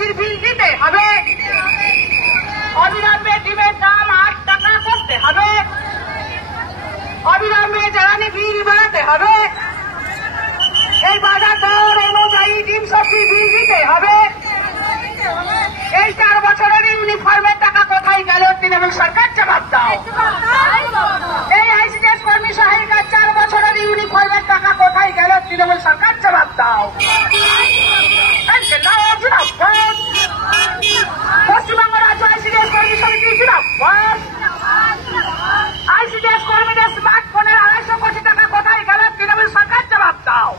সবজির বিল দিতে হবে, অবিলম্বে ডিমের দাম 8 টাকা করতে হবে, অবিলম্বে জ্বালানি বিল বাড়াতে হবে, এই বাজার দর অনুযায়ী ডিম সবজির বিল দিতে হবে। এই 4 বছরের ইউনিফর্মের টাকা কোথায় গেল? তৃণমূল সরকার জবাব দাও। এই আইসিডিএস কর্মী সহায়িকার 4 বছরের ইউনিফর্মের টাকা কোথায় গেল? তৃণমূল সরকার জবাব দাও। পশ্চিমবঙ্গ রাজ্য আইসিডিএস কর্মী সমিতি জিন্দাবাদ। আইসিডিএস কর্মীদের স্মার্টফোনের 250 কোটি টাকা কোথায় গেল? তৃণমূল সরকার জবাব দাও।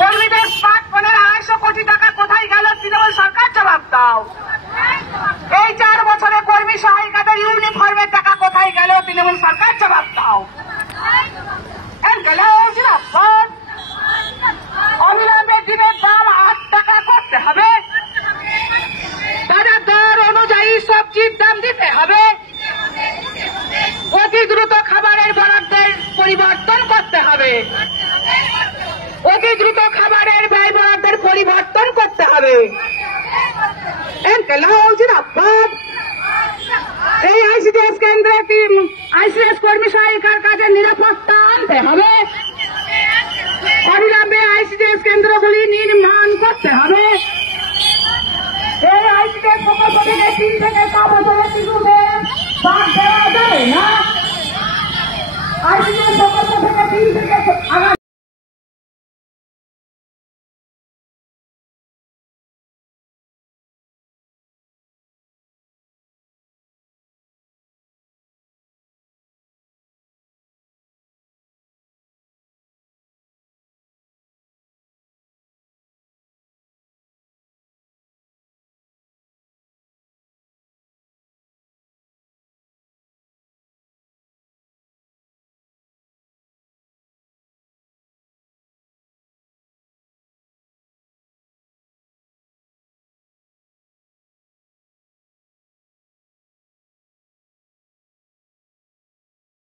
কর্মীদের স্মার্টফোনের 250 কোটি টাকা কোথায় গেল? তৃণমূল সরকার জবাব দাও। এই 4 বছরে কর্মী সহায়িকাদের ইউনিফর্মের টাকা কোথায় গেল? তৃণমূল সরকার জবাব দাও। অবিলম্বে ডিমের দাম 8 টাকা করতে হবে, বাজার দর অনুযায়ী সবজির দাম দিতে হবে, অতি দ্রুত খাবারের বরাদ্দের পরিবর্তন করতে হবে, অতি দ্রুত খাবারের ব্যয় বরাদ্দের পরিবর্তন করতে হবে। এই আইসিডিএস কেন্দ্রে আইসিডিএস কর্মী সহায়িকার কাজে নিরাপত্তা আনতে হবে, অবিলম্বে আইসিডিএস কেন্দ্রগুলি নির্মাণ করতে হবে। এই আইসিডিএস প্রকল্প থেকে 3 থেকে 6 বছরের শিশুদের বাদ দেওয়া যাবে না। আইসিডিএস প্রকল্প থেকে 3 থেকে